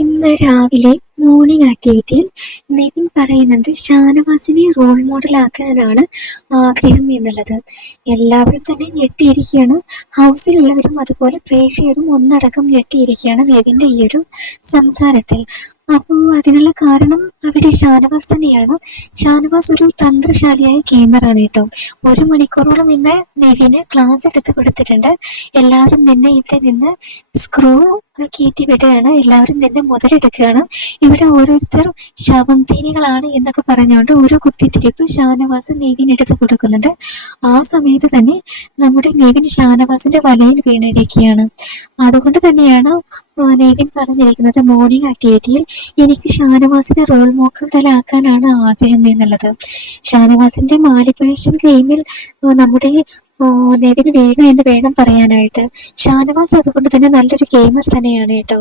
ഇന്ന് രാവിലെ മോർണിംഗ് ആക്ടിവിറ്റിയിൽ നിവിൻ പറയുന്നുണ്ട് ഷാനവാസിനെ റോൾ മോഡൽ ആക്കാനാണ് ആഗ്രഹം എന്നുള്ളത്. എല്ലാവരും തന്നെ ഞെട്ടിയിരിക്കുകയാണ്. ഹൗസിലുള്ളവരും അതുപോലെ പ്രേക്ഷകരും ഒന്നടക്കം ഞെട്ടിയിരിക്കുകയാണ് നിവിൻ്റെ ഈ ഒരു സംസാരത്തിൽ. അപ്പോൾ അതിനുള്ള കാരണം അവിടെ ഷാനവാസ് തന്നെയാണ്. ഷാനവാസ് ഒരു തന്ത്രശാലിയായ ഗെയിമറാണ് കേട്ടോ. 1 മണിക്കൂറോളം ഇന്ന് നിവിന് ക്ലാസ് എടുത്ത് കൊടുത്തിട്ടുണ്ട്. എല്ലാവരും നിന്നെ ഇവിടെ നിന്ന് സ്ക്രൂ കയറ്റി വിടുകയാണ്, എല്ലാവരും നിന്നെ മുതലെടുക്കുകയാണ്, ഇവിടെ ഓരോരുത്തർ ശവന്തീനികളാണ് എന്നൊക്കെ പറഞ്ഞുകൊണ്ട് ഒരു കുത്തിത്തിരിപ്പ് ഷാനവാസ് നെവിൻ എടുത്ത് കൊടുക്കുന്നുണ്ട്. ആ സമയത്ത് തന്നെ നമ്മുടെ നെവിൻ ഷാനവാസിന്റെ വലയിൽ വീണിരിക്കുകയാണ്. അതുകൊണ്ട് തന്നെയാണ് നെവിൻ പറഞ്ഞിരിക്കുന്നത് മോർണിംഗ് ആക്ടിവിറ്റിയിൽ എനിക്ക് ഷാനവാസിനെ റോൾ മോഡലാക്കാനാണ് ആഗ്രഹം എന്നുള്ളത്. ഷാനവാസിന്റെ മാനിപ്പുലേഷൻ ഗെയിമിൽ നമ്മുടെ നെവിൻ വീണു എന്ന് വേണം പറയാനായിട്ട്. ഷാനവാസ് അതുകൊണ്ട് തന്നെ നല്ലൊരു ഗെയിമർ തന്നെയാണ് കേട്ടോ.